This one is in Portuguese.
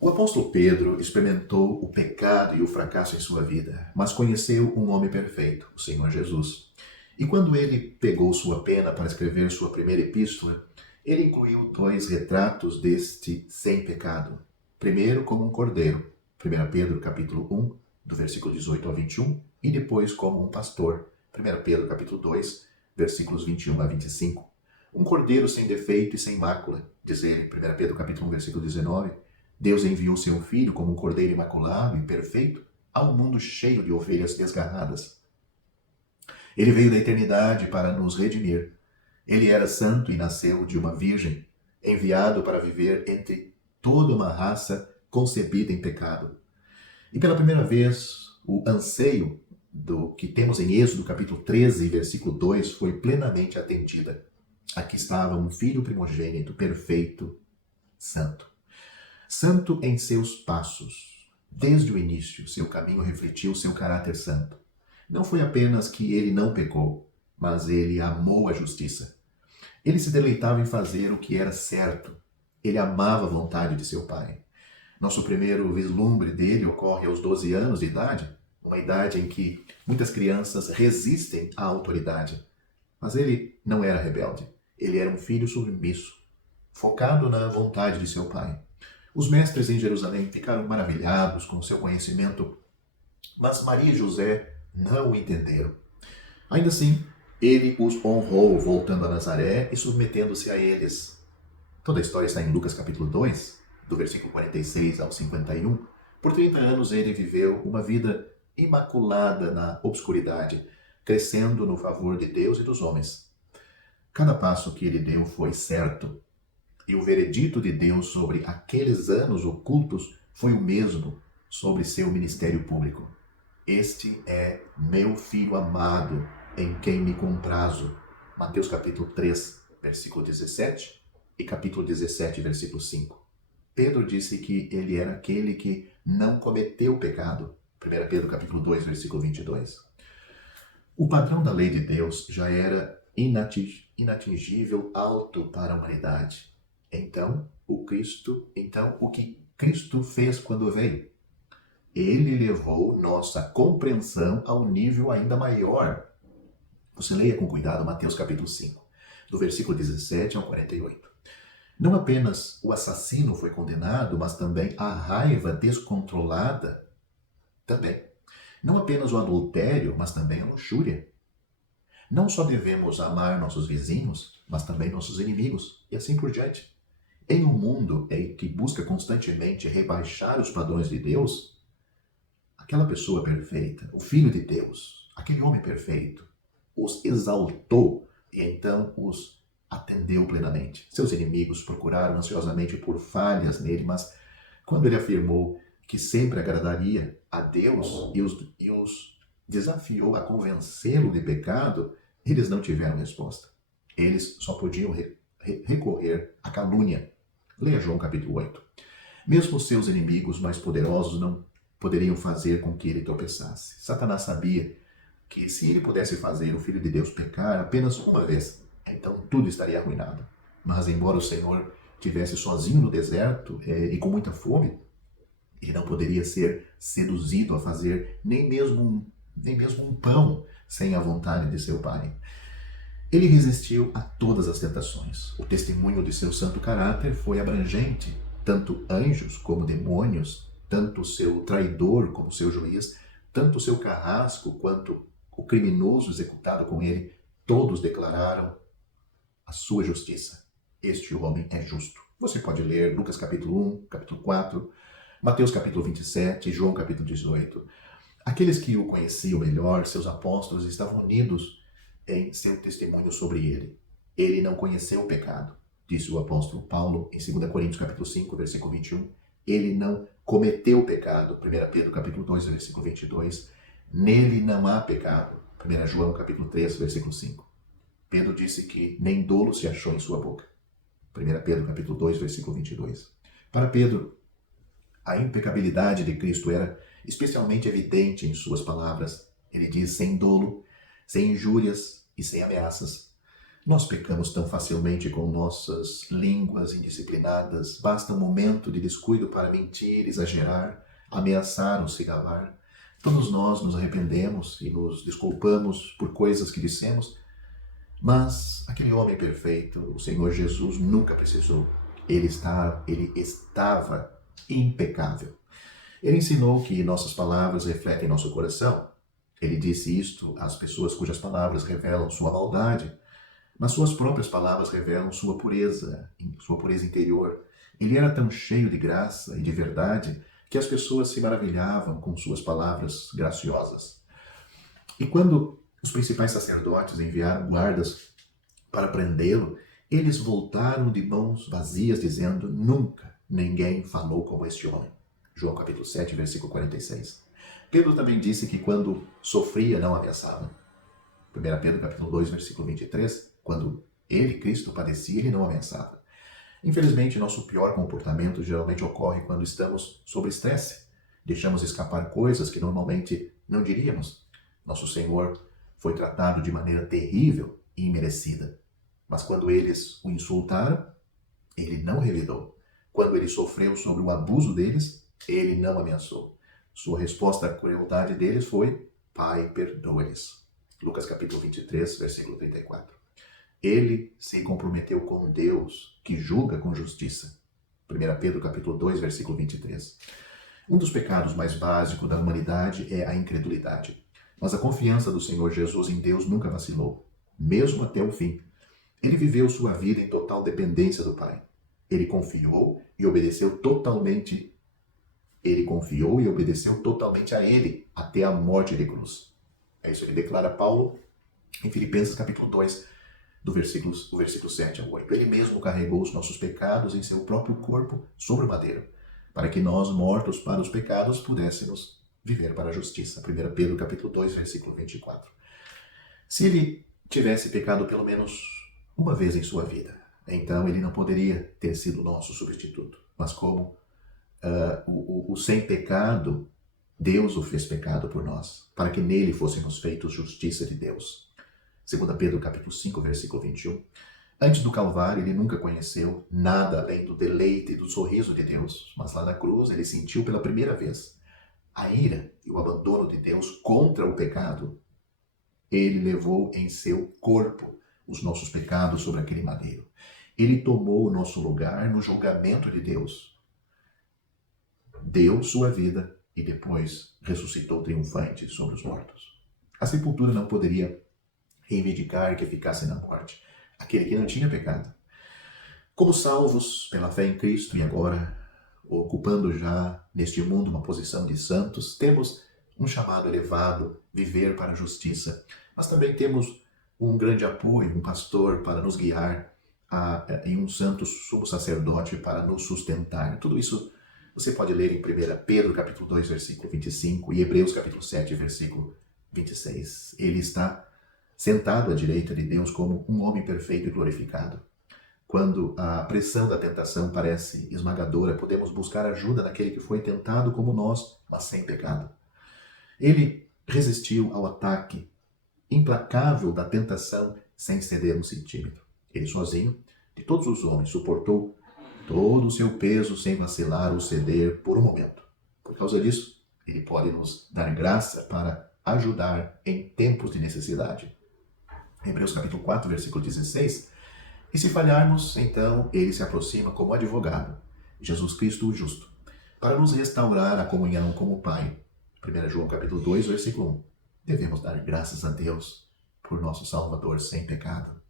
O apóstolo Pedro experimentou o pecado e o fracasso em sua vida, mas conheceu um homem perfeito, o Senhor Jesus. E quando ele pegou sua pena para escrever sua primeira epístola, ele incluiu dois retratos deste sem pecado. Primeiro, como um cordeiro, 1 Pedro capítulo 1, do versículo 18 ao 21, e depois como um pastor, 1 Pedro capítulo 2, versículos 21 a 25. Um cordeiro sem defeito e sem mácula, diz ele, 1 Pedro capítulo 1, versículo 19. Deus enviou seu Filho como um cordeiro imaculado e perfeito a um mundo cheio de ovelhas desgarradas. Ele veio da eternidade para nos redimir. Ele era santo e nasceu de uma virgem, enviado para viver entre toda uma raça concebida em pecado. E pela primeira vez, o anseio do que temos em Êxodo capítulo 13, versículo 2, foi plenamente atendida. Aqui estava um filho primogênito, perfeito, santo. Santo em seus passos. Desde o início, seu caminho refletiu seu caráter santo. Não foi apenas que ele não pecou, mas ele amou a justiça. Ele se deleitava em fazer o que era certo. Ele amava a vontade de seu pai. Nosso primeiro vislumbre dele ocorre aos 12 anos de idade, uma idade em que muitas crianças resistem à autoridade. Mas ele não era rebelde. Ele era um filho submisso, focado na vontade de seu pai. Os mestres em Jerusalém ficaram maravilhados com seu conhecimento, mas Maria e José não o entenderam. Ainda assim, ele os honrou, voltando a Nazaré e submetendo-se a eles. Toda a história está em Lucas capítulo 2, do versículo 46 ao 51. Por 30 anos ele viveu uma vida imaculada na obscuridade, crescendo no favor de Deus e dos homens. Cada passo que ele deu foi certo. E o veredito de Deus sobre aqueles anos ocultos foi o mesmo sobre seu ministério público. Este é meu filho amado, em quem me comprazo. Mateus capítulo 3, versículo 17 e capítulo 17, versículo 5. Pedro disse que ele era aquele que não cometeu pecado. 1 Pedro capítulo 2, versículo 22. O padrão da lei de Deus já era inatingível, alto para a humanidade. Então, o que Cristo fez quando veio? Ele levou nossa compreensão a um nível ainda maior. Você leia com cuidado Mateus capítulo 5, do versículo 17 ao 48. Não apenas o assassino foi condenado, mas também a raiva descontrolada também. Não apenas o adultério, mas também a luxúria. Não só devemos amar nossos vizinhos, mas também nossos inimigos, e assim por diante. Em um mundo em que busca constantemente rebaixar os padrões de Deus, aquela pessoa perfeita, o Filho de Deus, aquele homem perfeito, os exaltou e então os atendeu plenamente. Seus inimigos procuraram ansiosamente por falhas nele, mas quando ele afirmou que sempre agradaria a Deus e os desafiou a convencê-lo de pecado, eles não tiveram resposta. Eles só podiam recorrer à calúnia. Leia João capítulo 8. Mesmo seus inimigos mais poderosos não poderiam fazer com que ele tropeçasse. Satanás sabia que se ele pudesse fazer o Filho de Deus pecar apenas uma vez, então tudo estaria arruinado. Mas embora o Senhor estivesse sozinho no deserto e com muita fome, ele não poderia ser seduzido a fazer nem mesmo um pão sem a vontade de seu Pai. Ele resistiu a todas as tentações. O testemunho de seu santo caráter foi abrangente. Tanto anjos como demônios, tanto seu traidor como seu juiz, tanto seu carrasco quanto o criminoso executado com ele, todos declararam a sua justiça. Este homem é justo. Você pode ler Lucas capítulo 1, capítulo 4, Mateus capítulo 27, João capítulo 18. Aqueles que o conheciam melhor, seus apóstolos, estavam unidos em seu testemunho sobre ele. Ele não conheceu o pecado, disse o apóstolo Paulo em 2 Coríntios capítulo 5, versículo 21. Ele não cometeu o pecado, 1 Pedro capítulo 2, versículo 22. Nele não há pecado, 1 João capítulo 3, versículo 5. Pedro disse que nem dolo se achou em sua boca, 1 Pedro capítulo 2, versículo 22. Para Pedro, a impecabilidade de Cristo era especialmente evidente em suas palavras. Ele diz sem dolo, sem injúrias e sem ameaças. Nós pecamos tão facilmente com nossas línguas indisciplinadas. Basta um momento de descuido para mentir, exagerar, ameaçar ou se gabar. Todos nós nos arrependemos e nos desculpamos por coisas que dissemos, mas aquele homem perfeito, o Senhor Jesus, nunca precisou. Ele estava impecável. Ele ensinou que nossas palavras refletem nosso coração. Ele disse isto às pessoas cujas palavras revelam sua maldade, mas suas próprias palavras revelam sua pureza interior. Ele era tão cheio de graça e de verdade que as pessoas se maravilhavam com suas palavras graciosas. E quando os principais sacerdotes enviaram guardas para prendê-lo, eles voltaram de mãos vazias, dizendo: nunca ninguém falou como este homem. João capítulo 7, versículo 46. Pedro também disse que quando sofria não ameaçava. 1 Pedro capítulo 2, versículo 23, quando ele, Cristo, padecia, ele não ameaçava. Infelizmente, nosso pior comportamento geralmente ocorre quando estamos sob estresse. Deixamos escapar coisas que normalmente não diríamos. Nosso Senhor foi tratado de maneira terrível e imerecida. Mas quando eles o insultaram, ele não revidou. Quando ele sofreu sobre o abuso deles, ele não ameaçou. Sua resposta à crueldade deles foi: Pai, perdoa-lhes. Lucas capítulo 23, versículo 34. Ele se comprometeu com Deus, que julga com justiça. 1 Pedro capítulo 2, versículo 23. Um dos pecados mais básicos da humanidade é a incredulidade. Mas a confiança do Senhor Jesus em Deus nunca vacilou, mesmo até o fim. Ele viveu sua vida em total dependência do Pai. Ele confiou e obedeceu totalmente a Ele, até a morte de cruz. É isso que declara Paulo em Filipenses capítulo 2, do versículo 7 a 8. Ele mesmo carregou os nossos pecados em seu próprio corpo sobre o madeiro, para que nós, mortos para os pecados, pudéssemos viver para a justiça. 1 Pedro capítulo 2, versículo 24. Se ele tivesse pecado pelo menos uma vez em sua vida, então ele não poderia ter sido nosso substituto. Mas como o sem pecado, Deus o fez pecado por nós, para que nele fôssemos feitos justiça de Deus. 2 Pedro capítulo 5, versículo 21. Antes do Calvário, ele nunca conheceu nada além do deleite e do sorriso de Deus, mas lá na cruz ele sentiu pela primeira vez a ira e o abandono de Deus contra o pecado. Ele levou em seu corpo os nossos pecados sobre aquele madeiro. Ele tomou o nosso lugar no julgamento de Deus. Deu sua vida e depois ressuscitou triunfante sobre os mortos. A sepultura não poderia reivindicar que ficasse na morte aquele que não tinha pecado. Como salvos pela fé em Cristo e agora ocupando já neste mundo uma posição de santos, temos um chamado elevado, viver para a justiça, mas também temos um grande apoio, um pastor para nos guiar e um santo sumo sacerdote para nos sustentar. Tudo isso você pode ler em 1 Pedro capítulo 2, versículo 25 e Hebreus capítulo 7, versículo 26. Ele está sentado à direita de Deus como um homem perfeito e glorificado. Quando a pressão da tentação parece esmagadora, podemos buscar ajuda naquele que foi tentado como nós, mas sem pecado. Ele resistiu ao ataque implacável da tentação sem ceder um centímetro. Ele sozinho, de todos os homens, suportou todo o seu peso sem vacilar ou ceder por um momento. Por causa disso, ele pode nos dar graça para ajudar em tempos de necessidade. Hebreus capítulo 4, versículo 16. E se falharmos, então ele se aproxima como advogado, Jesus Cristo o justo, para nos restaurar a comunhão com o Pai. 1 João capítulo 2, versículo 1. Devemos dar graças a Deus por nosso Salvador sem pecado.